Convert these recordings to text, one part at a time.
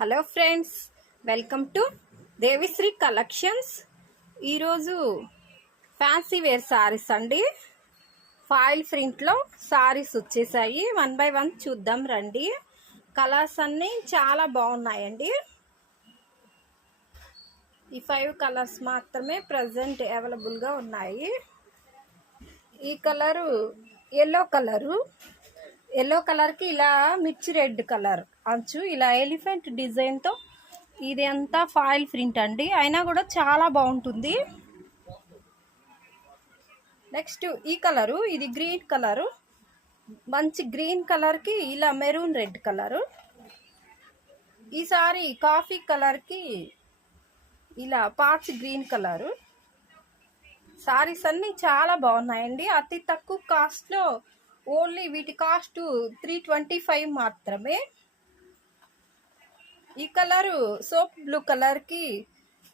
Hello friends, welcome to Devisri collections. ఈరోజు fancy wear sarees అండి. Foil ప్రింట్లో సారీస్ వచ్చేసాయి. 1 by 1 చూద్దాం రండి. కలర్స్ అన్నీ చాలా బాగున్నాయండి. ఈ 5 కలర్స్ మాత్రమే ప్రజెంట్ అవైలబుల్గా ఉన్నాయి. ఈ కలరు ఎల్లో కలర్కి ఇలా మిర్చి రెడ్ కలర్ అంచు ఇలా ఎలిఫెంట్ డిజైన్తో ఇది అంతా ఫాయిల్ ప్రింట్ అండి. అయినా కూడా చాలా బాగుంటుంది. నెక్స్ట్ ఈ కలరు, ఇది గ్రీన్ కలరు, మంచి గ్రీన్ కలర్కి ఇలా మెరూన్ రెడ్ కలరు. ఈసారి కాఫీ కలర్కి ఇలా పాచ్ గ్రీన్ కలరు. సారీస్ అన్నీ చాలా బాగున్నాయండి. అతి తక్కువ కాస్ట్లో ఓన్లీ వీటి కాస్ట్ 325 మాత్రమే. ఈ కలరు సోప్ బ్లూ కలర్కి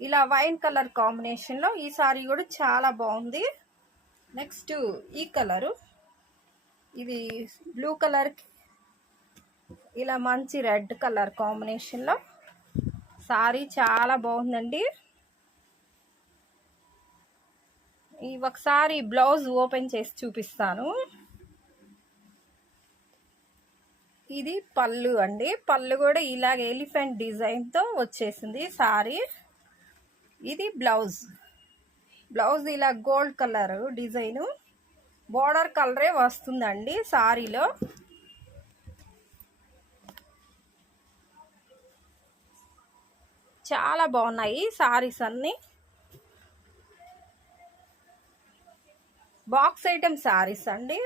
ఇలా వైన్ కలర్ కాంబినేషన్లో ఈ సారీ కూడా చాలా బాగుంది. నెక్స్ట్ ఈ కలరు, ఇది బ్లూ కలర్కి ఇలా మంచి రెడ్ కలర్ కాంబినేషన్లో సారీ చాలా బాగుందండి. ఈ ఒకసారి బ్లౌజ్ ఓపెన్ చేసి చూపిస్తాను. ఇది పళ్ళు అండి. పళ్ళు కూడా ఇలాగ ఎలిఫెంట్ డిజైన్తో వచ్చేసింది సారీ. ఇది బ్లౌజ్ ఇలా గోల్డ్ కలర్ డిజైను, బోర్డర్ కలరే వస్తుందండి సారీలో. చాలా బాగున్నాయి సారీస్ అన్నీ. బాక్స్ ఐటమ్ సారీస్ అండి.